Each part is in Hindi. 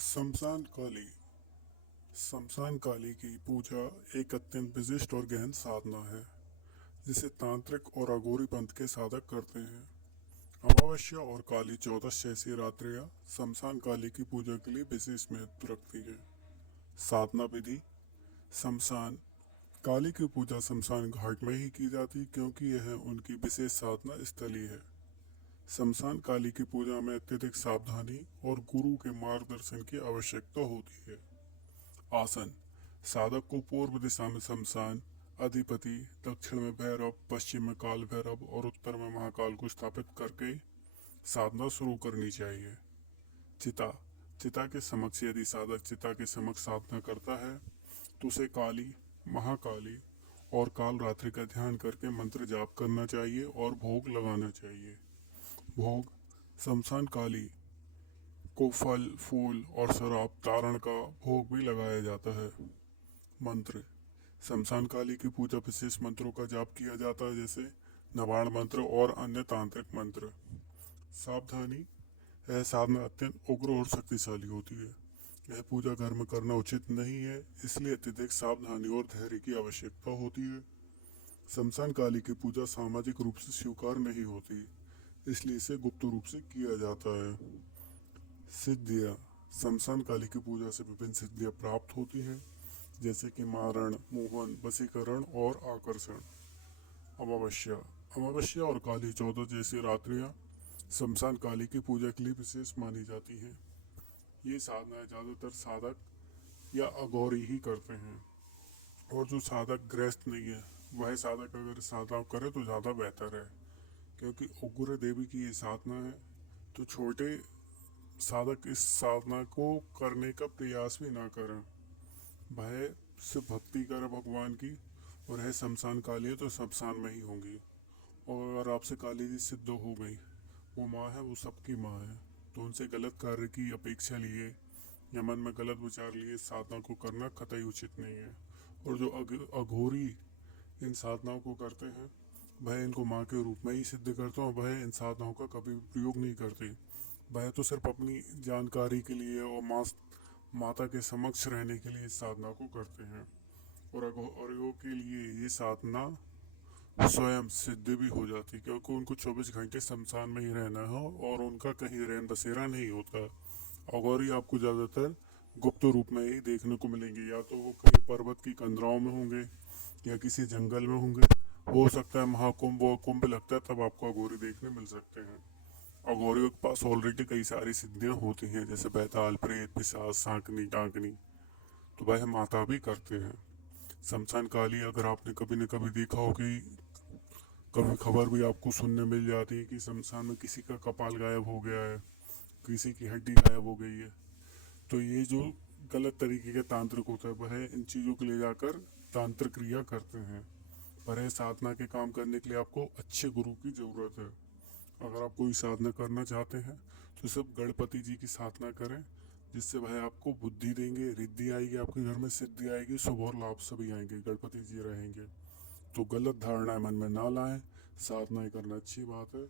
शमशान काली। शमशान काली की पूजा एक अत्यंत विशिष्ट और गहन साधना है जिसे तांत्रिक और अघोरी पंथ के साधक करते हैं। अमावस्या और काली चौदस जैसी रात्रियां शमशान काली की पूजा के लिए विशेष महत्व रखती है। साधना विधि। शमशान काली की पूजा शमशान घाट में ही की जाती क्योंकि यह उनकी विशेष साधना स्थली है। शमशान काली की पूजा में अत्यधिक सावधानी और गुरु के मार्गदर्शन की आवश्यकता होती है। आसन। साधक को पूर्व दिशा में शमशान अधिपति, दक्षिण में भैरव, पश्चिम में काल भैरव और उत्तर में महाकाल को स्थापित करके साधना शुरू करनी चाहिए। चिता। चिता के समक्ष यदि साधक चिता के समक्ष साधना करता है तो उसे काली, महाकाली और काल रात्रि का ध्यान करके मंत्र जाप करना चाहिए और भोग लगाना चाहिए। भोग। शमशान काली को फल, फूल और शराब तारण का भोग भी लगाया जाता है। मंत्र। शमशान काली की पूजा विशेष मंत्रों का जाप किया जाता है जैसे नवाण मंत्र और अन्य तांत्रिक मंत्र। सावधानी। यह साधना अत्यंत उग्र और शक्तिशाली होती है। यह पूजा घर में करना उचित नहीं है, इसलिए अत्यधिक सावधानी और धैर्य की आवश्यकता होती है। शमशान काली की पूजा सामाजिक रूप से स्वीकार नहीं होती, इसलिए इसे गुप्त रूप से किया जाता है। सिद्धियाँ। शमशान काली की पूजा से विभिन्न सिद्धियाँ प्राप्त होती हैं जैसे कि मारण, मोहन, वशीकरण और आकर्षण। अमावस्या। अमावस्या और काली चौदह जैसी रात्रियाँ शमशान काली की पूजा के लिए विशेष मानी जाती हैं। ये साधनाएं ज़्यादातर साधक या अघोरी ही करते हैं, और जो साधक गृहस्थ नहीं है वह साधक अगर साधना करे तो ज़्यादा बेहतर है, क्योंकि उग्र देवी की ये साधना है। तो छोटे साधक इस साधना को करने का प्रयास भी ना करें। वह सिर्फ भक्ति करे भगवान की, और है शमशान काली है तो शमशान में ही होंगी। और अगर आपसे काली जी सिद्ध हो गई, वो माँ है, वो सबकी माँ है, तो उनसे गलत कार्य की अपेक्षा लिए या मन में गलत विचार लिए साधना को करना कतई उचित नहीं है। और जो अघोरी इन साधनाओं को करते हैं वह इनको माँ के रूप में ही सिद्ध करते हैं, और वह इन साधनाओं का कभी प्रयोग नहीं करते। वह तो सिर्फ अपनी जानकारी के लिए और माता के समक्ष रहने के लिए इस साधना को करते हैं। और अघोरियों के लिए ये साधना स्वयं सिद्ध भी हो जाती, क्योंकि उनको 24 घंटे शमशान में ही रहना है और उनका कहीं रैन बसेरा नहीं होता। अघोरी आपको ज़्यादातर गुप्त रूप में ही देखने को मिलेंगे, या तो वो कहीं पर्वत की कंदराओं में होंगे या किसी जंगल में होंगे। हो सकता है महाकुंभ और कुंभ लगता है तब आपको अघोरी देखने मिल सकते हैं। अघोरियों के पास ऑलरेडी कई सारी सिद्धियां होती हैं जैसे बैताल, प्रेत, पिशाच, सांकनी, टांकनी, तो वह माता भी करते हैं। शमशान काली अगर आपने कभी न कभी देखा हो कि कभी खबर भी आपको सुनने मिल जाती है कि शमशान में किसी का कपाल गायब हो गया है, किसी की हड्डी गायब हो गई है, तो ये जो गलत तरीके के तांत्रिक होता है वह इन चीज़ों को ले जाकर तांत्रिक क्रिया करते हैं। पर है साधना के काम करने के लिए आपको अच्छे गुरु की ज़रूरत है। अगर आप कोई साधना करना चाहते हैं तो सिर्फ गणपति जी की साधना करें, जिससे वह आपको बुद्धि देंगे, रिद्धि आएगी, आपके घर में सिद्धि आएगी, शुभ और लाभ सभी आएंगे, गणपति जी रहेंगे। तो गलत धारणाएं मन में ना लाएं। साधनाएं करना अच्छी बात है,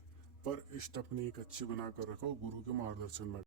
पर इष्ट अपनी एक अच्छी बना कर रखो गुरु के मार्गदर्शन में।